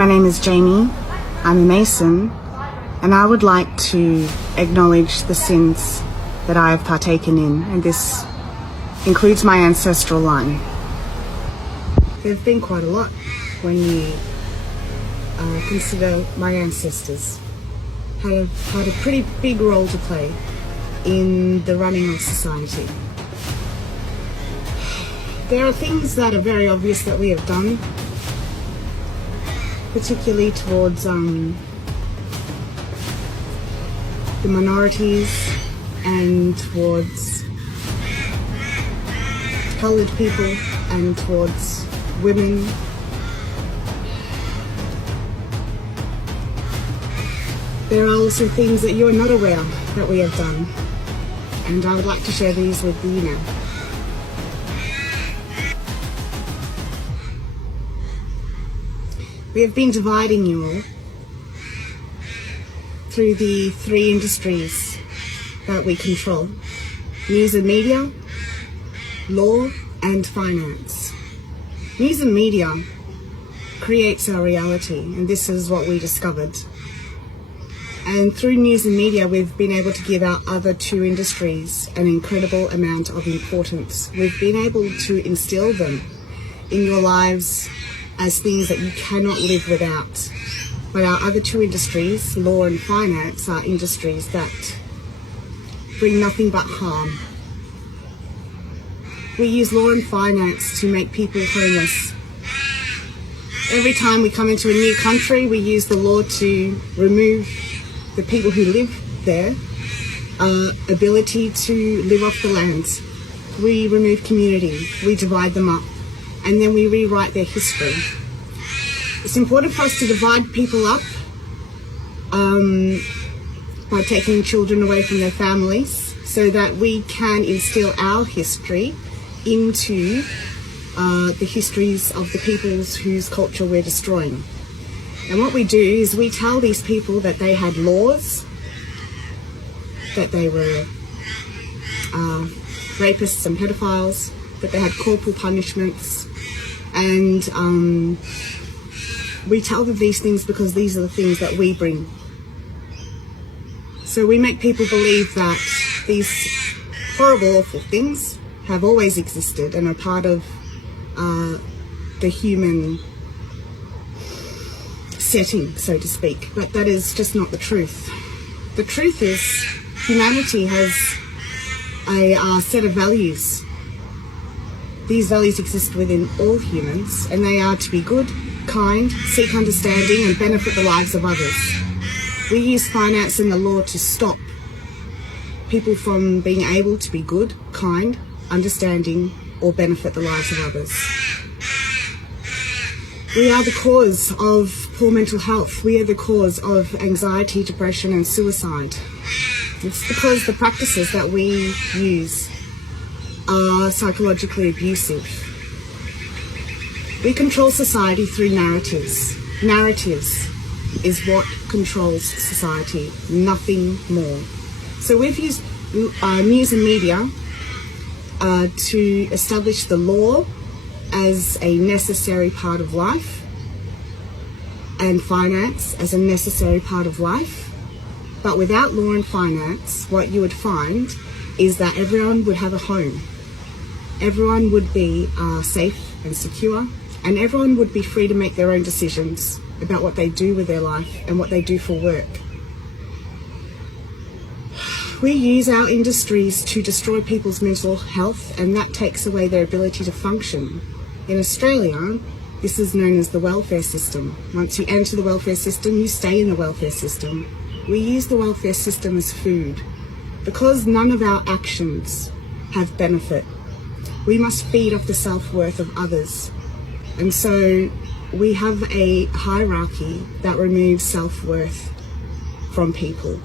My name is Jamie, I'm a Mason, and I would like to acknowledge the sins that I have partaken in, and this includes my ancestral line. There have been quite a lot when you consider my ancestors have had a pretty big role to play in the running of society. There are things that are very obvious that we have done, particularly towards the minorities and towards coloured people and towards women. There are also things that you're not aware that we have done, and I would like to share these with you now. We have been dividing you all through the three industries that we control: news and media, law and finance. News and media creates our reality, and this is what we discovered. And through news and media, we've been able to give our other two industries an incredible amount of importance. We've been able to instill them in your lives as things that you cannot live without. But our other two industries, law and finance, are industries that bring nothing but harm. We use law and finance to make people homeless. Every time we come into a new country, we use the law to remove the people who live there ability to live off the land. We remove community, we divide them up, and then we rewrite their history. It's important for us to divide people up by taking children away from their families so that we can instill our history into the histories of the peoples whose culture we're destroying. And what we do is we tell these people that they had laws, that they were rapists and pedophiles, that they had corporal punishments, and we tell them these things because these are the things that we bring. So we make people believe that these horrible, awful things have always existed and are part of the human setting, so to speak. But that is just not the truth. The truth is humanity has a set of values. These values exist within all humans, and they are to be good, kind, seek understanding, and benefit the lives of others. We use finance and the law to stop people from being able to be good, kind, understanding, or benefit the lives of others. We are the cause of poor mental health. We are the cause of anxiety, depression, and suicide. It's because the practices that we use are psychologically abusive. We control society through narratives. Narratives is what controls society, nothing more. So we've used news and media to establish the law as a necessary part of life, and finance as a necessary part of life. But without law and finance, what you would find is that everyone would have a home. Everyone would be safe and secure, and everyone would be free to make their own decisions about what they do with their life and what they do for work. We use our industries to destroy people's mental health, and that takes away their ability to function. In Australia, this is known as the welfare system. Once you enter the welfare system, you stay in the welfare system. We use the welfare system as food. Because none of our actions have benefit, we must feed off the self-worth of others. And so we have a hierarchy that removes self-worth from people.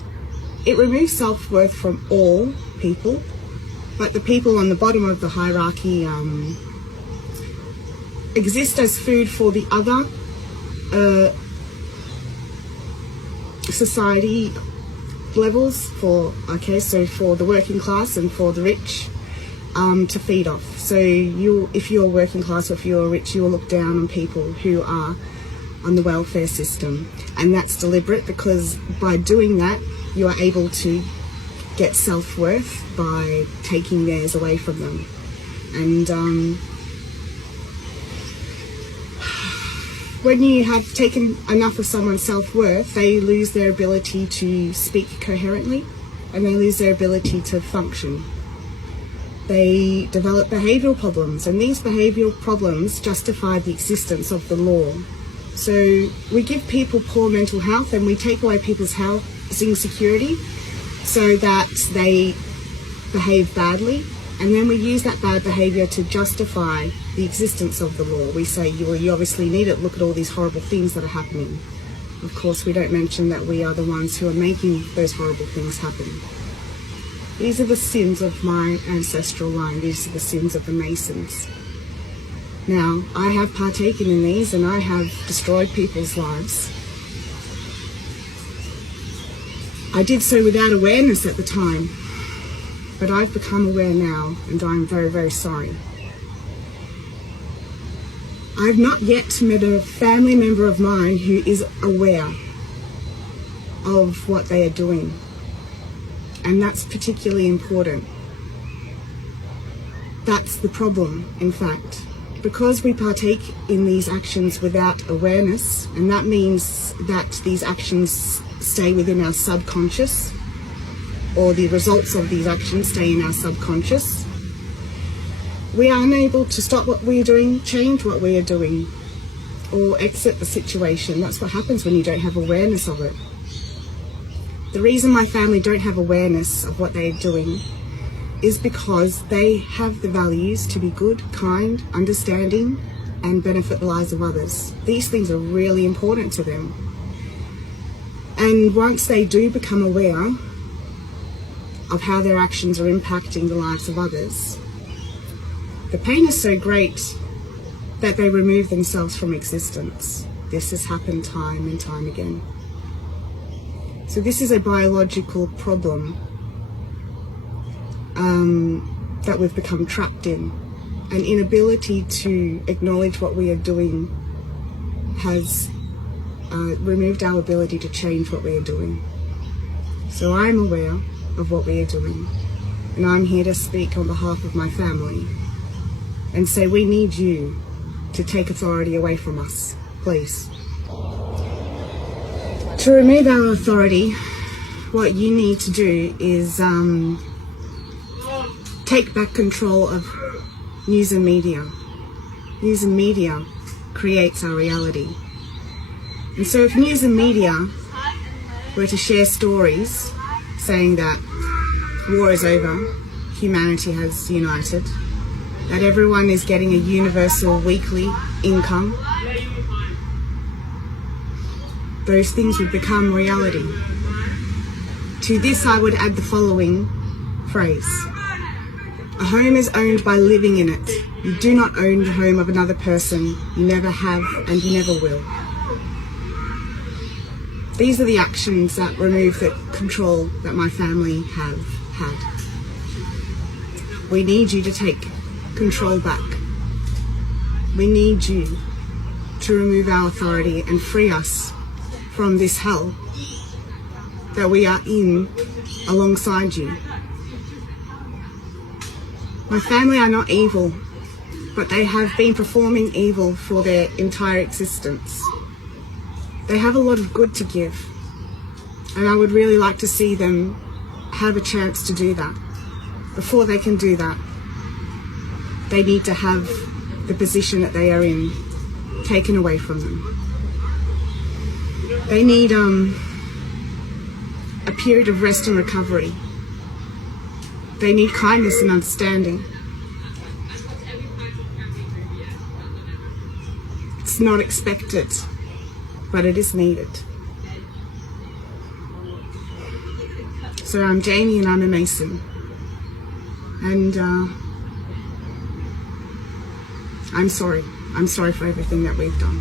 It removes self-worth from all people, but the people on the bottom of the hierarchy exist as food for the other society levels, for the working class and for the rich, to feed off. So if you're working class or if you're rich, you will look down on people who are on the welfare system. And that's deliberate because by doing that, you are able to get self-worth by taking theirs away from them. And when you have taken enough of someone's self-worth, they lose their ability to speak coherently and they lose their ability to function. They develop behavioural problems, and these behavioural problems justify the existence of the law. So we give people poor mental health and we take away people's housing security so that they behave badly, and then we use that bad behaviour to justify the existence of the law. We say, you obviously need it, look at all these horrible things that are happening. Of course, we don't mention that we are the ones who are making those horrible things happen. These are the sins of my ancestral line. These are the sins of the Masons. Now, I have partaken in these and I have destroyed people's lives. I did so without awareness at the time, but I've become aware now and I'm very, very sorry. I've not yet met a family member of mine who is aware of what they are doing. And that's particularly important. That's the problem, in fact. Because we partake in these actions without awareness, and that means that these actions stay within our subconscious, or the results of these actions stay in our subconscious, we are unable to stop what we are doing, change what we are doing, or exit the situation. That's what happens when you don't have awareness of it. The reason my family don't have awareness of what they're doing is because they have the values to be good, kind, understanding, and benefit the lives of others. These things are really important to them. And once they do become aware of how their actions are impacting the lives of others, the pain is so great that they remove themselves from existence. This has happened time and time again. So this is a biological problem that we've become trapped in. An inability to acknowledge what we are doing has removed our ability to change what we are doing. So I'm aware of what we are doing, and I'm here to speak on behalf of my family and say we need you to take authority away from us, please. To remove our authority, what you need to do is take back control of news and media. News and media creates our reality. And so if news and media were to share stories saying that war is over, humanity has united, that everyone is getting a universal weekly income, those things would become reality. To this I would add the following phrase. A home is owned by living in it. You do not own the home of another person. You never have and you never will. These are the actions that remove the control that my family have had. We need you to take control back. We need you to remove our authority and free us from this hell that we are in alongside you. My family are not evil, but they have been performing evil for their entire existence. They have a lot of good to give, and I would really like to see them have a chance to do that. Before they can do that, they need to have the position that they are in taken away from them. They need a period of rest and recovery. They need kindness and understanding. It's not expected, but it is needed. So I'm Jamie and I'm a Mason. And I'm sorry. I'm sorry for everything that we've done.